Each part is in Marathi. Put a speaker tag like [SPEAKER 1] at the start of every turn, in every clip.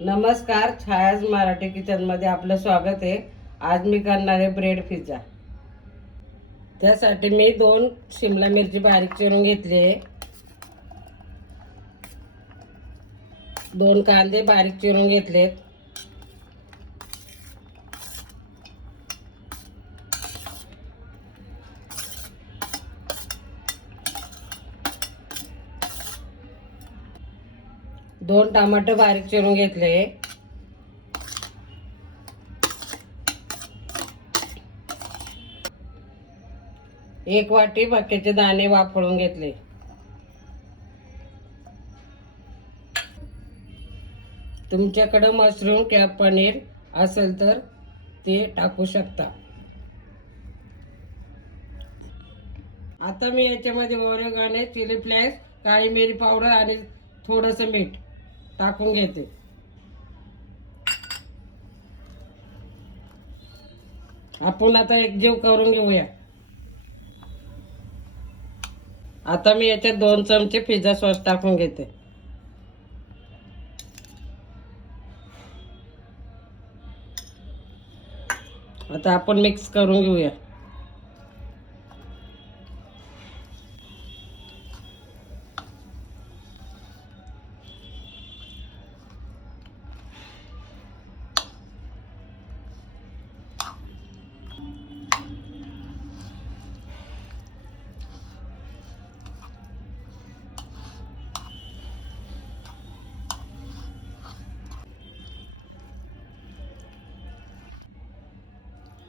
[SPEAKER 1] नमस्कार छायाज मराठी किचनमध्ये आपलं स्वागत आहे. आज मी करणार आहे ब्रेड पिझ्झा. त्यासाठी मी दोन शिमला मिरची बारीक चिरून घेतली आहे. दोन कांदे बारीक चिरून घेतलेत. दोन टमाटर बारीक चिरून घेतले. एक वाटी मक्याचे दाणे वापरून घेतले. तुमच्याकडं मशरूम किंवा पनीर असेल तर ते टाकू शकता. आता मी याच्यामध्ये ओरेगाने चिली फ्लेक्स काळी मिरी पावडर आणि थोडंसं मीठ. टाकून घेते. आपण आता एक जीव करून घेऊया. आता मी याच्यात दोन चमचे पिझ्झा सॉस टाकून घेते. आता आपण मिक्स करून घेऊया.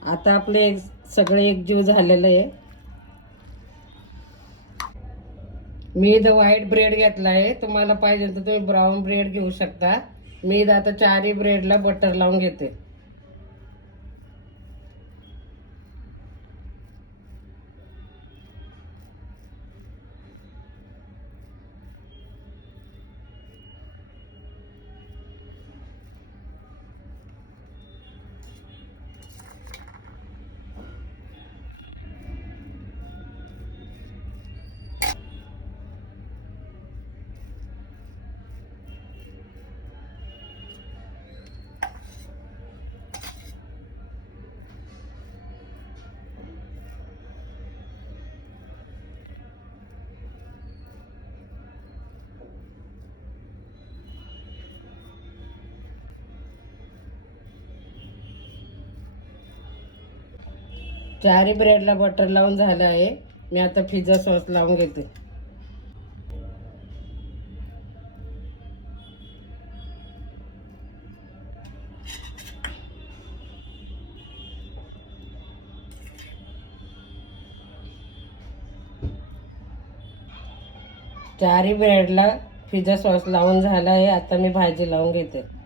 [SPEAKER 1] आता आपले एक सगळे एकजीव झालेलं आहे. मी इथं व्हाईट ब्रेड घेतला आहे. तुम्हाला पाहिजे तर तुम्ही ब्राऊन ब्रेड घेऊ शकता. मी आता चारही ब्रेडला बटर लावून घेते. चारी ब्रेडला बटर लावून झालं आहे. मी आता पिझ्झा सॉस लावून घेते. चारी ब्रेडला पिझ्झा सॉस लावून झाला आहे. आता मी भाजी लावून घेते.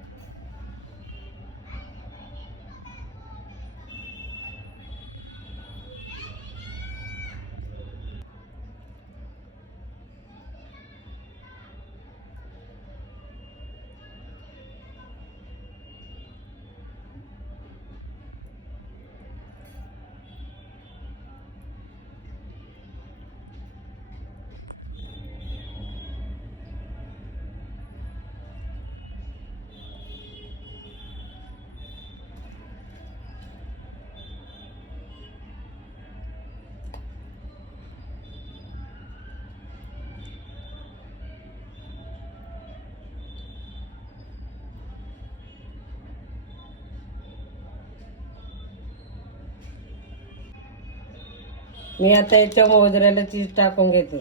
[SPEAKER 1] मी आता याच्या मोजऱ्याला चीज टाकून घेते.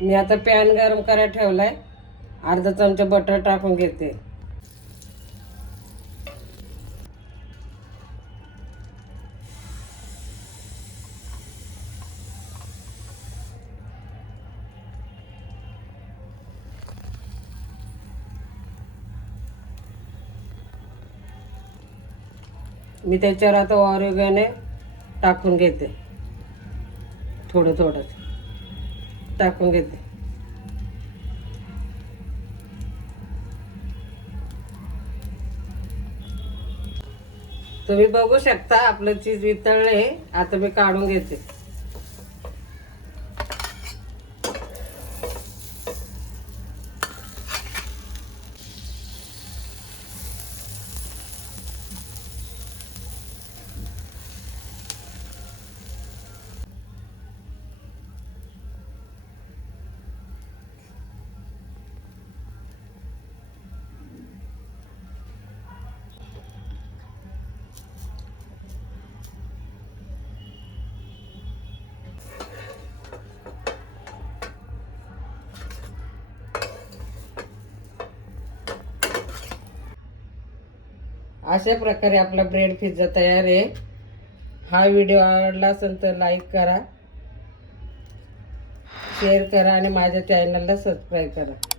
[SPEAKER 1] मी आता पॅन गरम करायला ठेवलाय. आहे अर्धा चमचा बटर टाकून घेते. मी त्याच्यावर आता ऑरिगॅने टाकून घेते. थोडं थोडं टाकून घेते. तुम्ही बघू शकता आपलं चीज वितळले आता मी काढून घेते. अशा प्रकारे आपला ब्रेड पिझ्झा तयार आहे. हा व्हिडिओ आवडला असेल तर लाईक करा शेअर करा आणि माझ्या चॅनलला सबस्क्राईब करा.